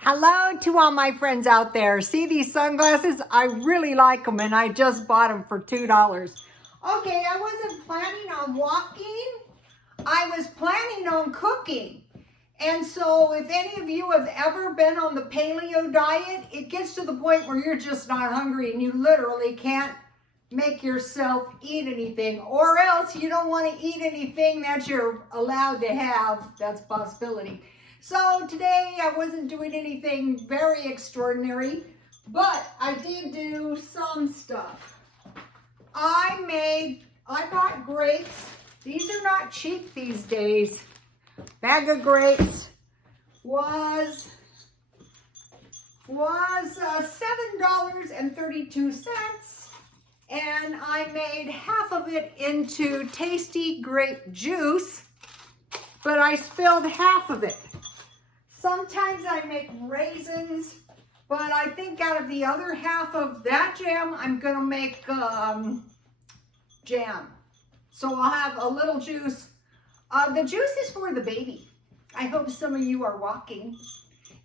Hello to all my friends out there. See these sunglasses? I really like them and I just bought them for $2. Okay, I wasn't planning on walking. I was planning on cooking. And so if any of you have ever been on the paleo diet, it gets to the point where you're just not hungry and you literally can't make yourself eat anything, or else you don't want to eat anything that you're allowed to have. That's a possibility. So today I wasn't doing anything very extraordinary, but I did do some stuff. I bought grapes. These are not cheap these days. Bag of grapes was $7.32, and I made half of it into tasty grape juice, but I spilled half of it. Sometimes I make raisins, but I think out of the other half of that jam, I'm gonna make jam. So I'll have a little juice. The juice is for the baby. I hope some of you are walking.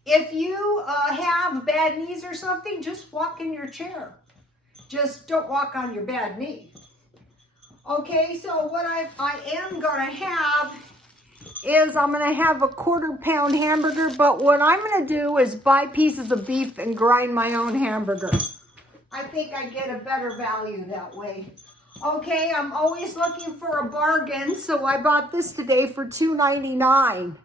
If you have bad knees or something, just walk in your chair. Just don't walk on your bad knee. Okay, so what I am gonna have is I'm gonna have a 1/4 pound hamburger, but what I'm gonna do is buy pieces of beef and grind my own hamburger. I think I get a better value that way. Okay, I'm always looking for a bargain, so I bought this today for $2.99.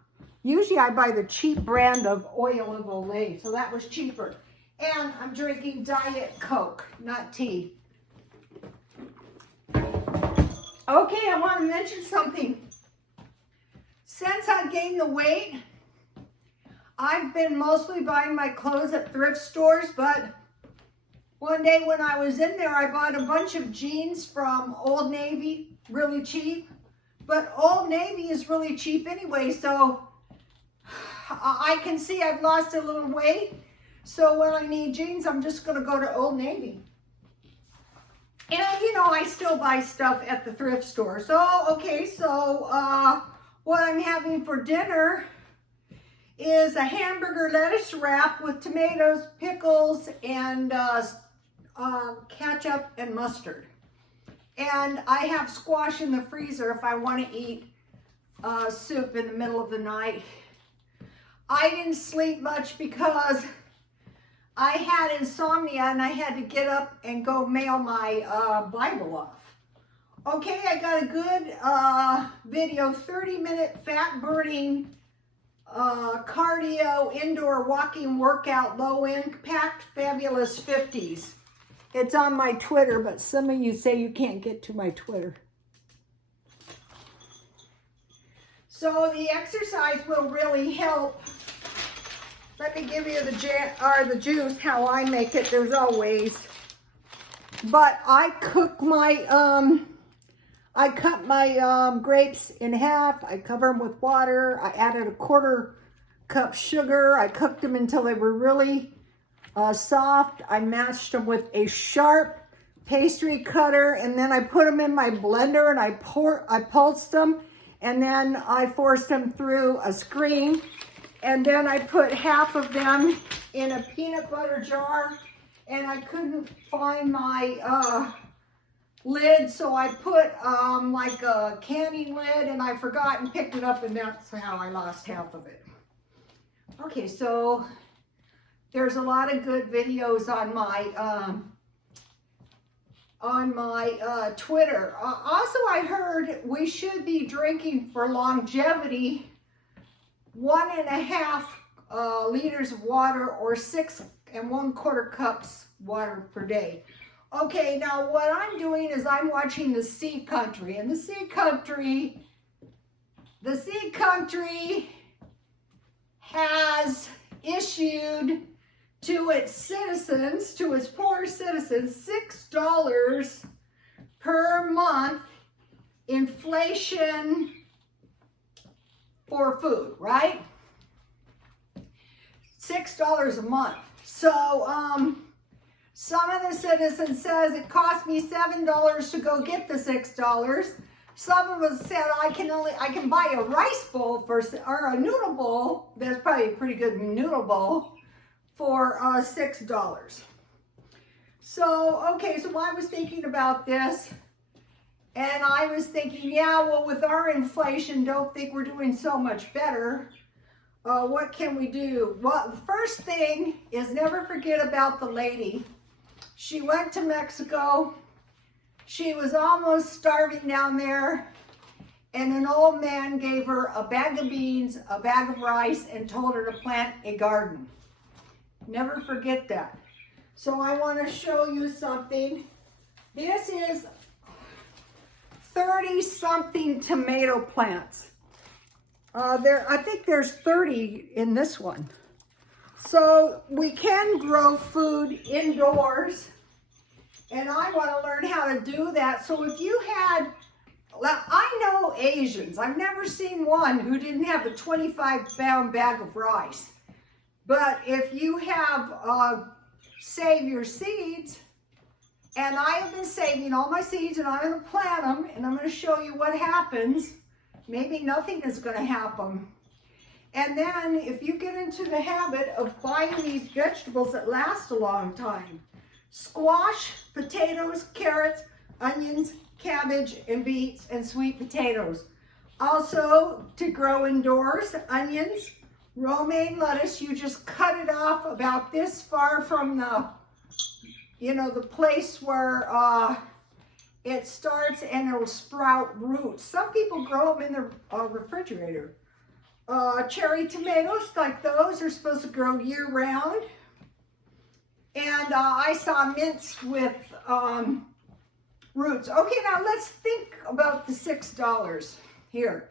Usually I buy the cheap brand of oil of Olay, so that was cheaper. And I'm drinking Diet Coke, not tea. Okay, I want to mention something. Since I gained the weight, I've been mostly buying my clothes at thrift stores, but one day when I was in there, I bought a bunch of jeans from Old Navy, really cheap. But Old Navy is really cheap anyway, so I can see I've lost a little weight. So when I need jeans, I'm just gonna go to Old Navy. And you know, I still buy stuff at the thrift store. So, okay, so what I'm having for dinner is a hamburger lettuce wrap with tomatoes, pickles, and ketchup and mustard. And I have squash in the freezer if I want to eat soup in the middle of the night. I didn't sleep much because I had insomnia and I had to get up and go mail my Bible off. Okay, I got a good video, 30-minute fat burning cardio indoor walking workout, low impact, fabulous 50s. It's on my Twitter, but some of you say you can't get to my Twitter. So the exercise will really help. Let me give you the juice, how I make it. There's always. But I cook my, I cut my grapes in half. I cover them with water. I added a 1/4 cup sugar. I cooked them until they were really soft. I mashed them with a sharp pastry cutter, and then I put them in my blender and I pulsed them, and then I forced them through a screen, and then I put half of them in a peanut butter jar, and I couldn't find my lid, so I put like a canning lid, and I forgot and picked it up, and that's how I lost half of it. Okay, so there's a lot of good videos on my Twitter. Also, I heard we should be drinking for longevity 1.5 liters of water, or 6 1/4 cups water per day. Okay, now what I'm doing is I'm watching The Sea Country, and The Sea Country has issued to its citizens, to its poor citizens, $6 per month inflation for food, right? $6 a month. So some of the citizens says it cost me $7 to go get the $6. Some of us said I can buy a rice bowl or a noodle bowl. That's probably a pretty good noodle bowl for $6. So, okay, so I was thinking about this, and I was thinking, yeah, well, with our inflation, don't think we're doing so much better. What can we do? Well, the first thing is never forget about the lady. She went to Mexico. She was almost starving down there, and an old man gave her a bag of beans, a bag of rice, and told her to plant a garden. Never forget that. So I want to show you something. This is 30-something tomato plants. I think there's 30 in this one. So we can grow food indoors, and I want to learn how to do that. So if you had, well, I know Asians. I've never seen one who didn't have a 25-pound bag of rice. But if you have save your seeds, and I have been saving all my seeds, and I'm going to plant them, and I'm going to show you what happens. Maybe nothing is going to happen. And then if you get into the habit of buying these vegetables that last a long time, squash, potatoes, carrots, onions, cabbage, and beets, and sweet potatoes. Also, to grow indoors, onions, romaine lettuce, you just cut it off about this far from the, the place where it starts, and it'll sprout roots. Some people grow them in the refrigerator. Cherry tomatoes, like those, are supposed to grow year-round. And I saw mints with roots. Okay, now let's think about the $6 here.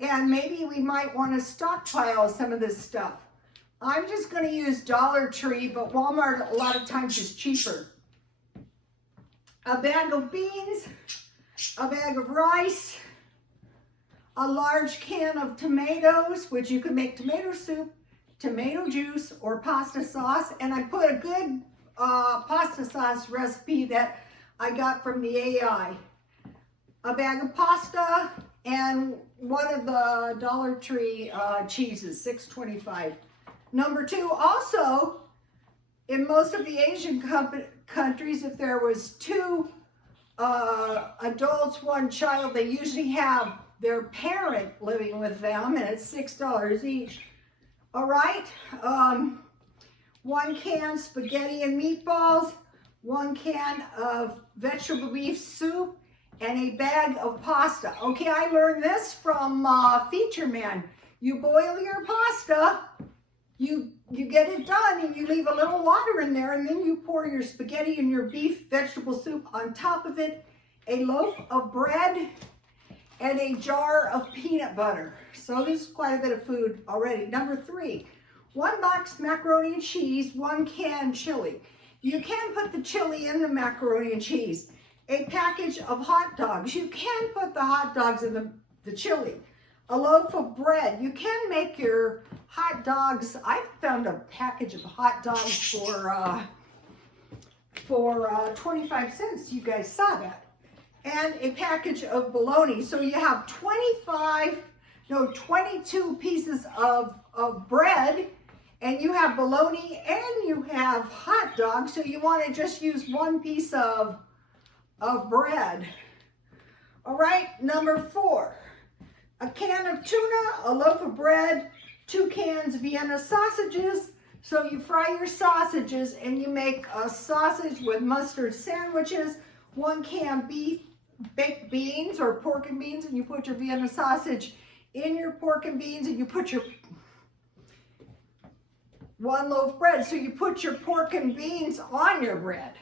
And maybe we might want to stockpile some of this stuff. I'm just going to use Dollar Tree, but Walmart a lot of times is cheaper. A bag of beans, a bag of rice, a large can of tomatoes, which you can make tomato soup, tomato juice, or pasta sauce. And I put a good pasta sauce recipe that I got from the AI. A bag of pasta, and one of the Dollar Tree cheeses, $6.25. Number 2, also, in most of the Asian countries, if there was 2 adults, 1 child, they usually have their parent living with them, and it's $6 each. All right, 1 can spaghetti and meatballs, 1 can of vegetable beef soup, and a bag of pasta. Okay, I learned this from Feature Man. You boil your pasta, you get it done, and you leave a little water in there, and then you pour your spaghetti and your beef vegetable soup on top of it, a loaf of bread, and a jar of peanut butter. So this is quite a bit of food already. Number 3, 1 box macaroni and cheese, 1 can chili. You can put the chili in the macaroni and cheese. A package of hot dogs. You can put the hot dogs in the chili. A loaf of bread. You can make your hot dogs. I found a package of hot dogs for 25 cents. You guys saw that. And a package of bologna. So you have 22 pieces of bread, and you have bologna, and you have hot dogs. So you want to just use 1 piece of bread. All right, number 4, a can of tuna, a loaf of bread, 2 cans Vienna sausages. So you fry your sausages and you make a sausage with mustard sandwiches, 1 can baked beans or pork and beans, and you put your Vienna sausage in your pork and beans, and you put your 1 loaf bread. So you put your pork and beans on your bread.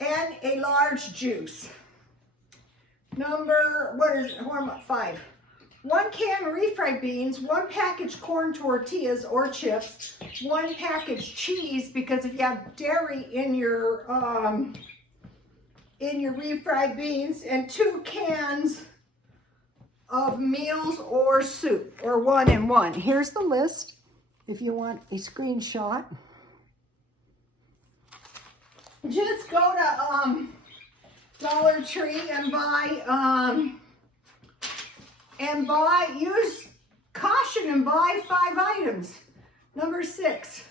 And a large juice. Number, 5. 1 can refried beans, 1 package corn tortillas or chips, 1 package cheese, because if you have dairy in your refried beans, and 2 cans of meals or soup, or 1 and 1. Here's the list if you want a screenshot. Just go to Dollar Tree and use caution and buy 5 items. Number 6,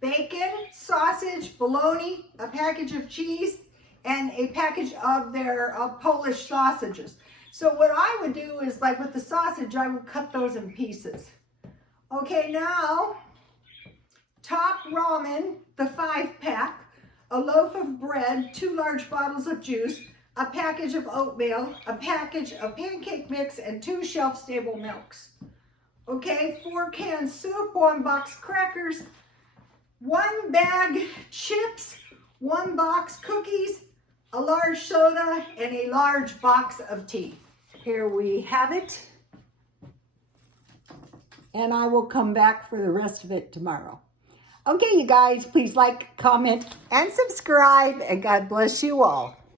bacon, sausage, bologna, a package of cheese, and a package of their Polish sausages. So what I would do is, like with the sausage, I would cut those in pieces. Okay, now, top ramen, the 5-pack, a loaf of bread, 2 large bottles of juice, a package of oatmeal, a package of pancake mix, and 2 shelf-stable milks. Okay, 4 cans soup, 1 box crackers, 1 bag chips, 1 box cookies, a large soda, and a large box of tea. Here we have it. And I will come back for the rest of it tomorrow. Okay, you guys, please like, comment, and subscribe, and God bless you all.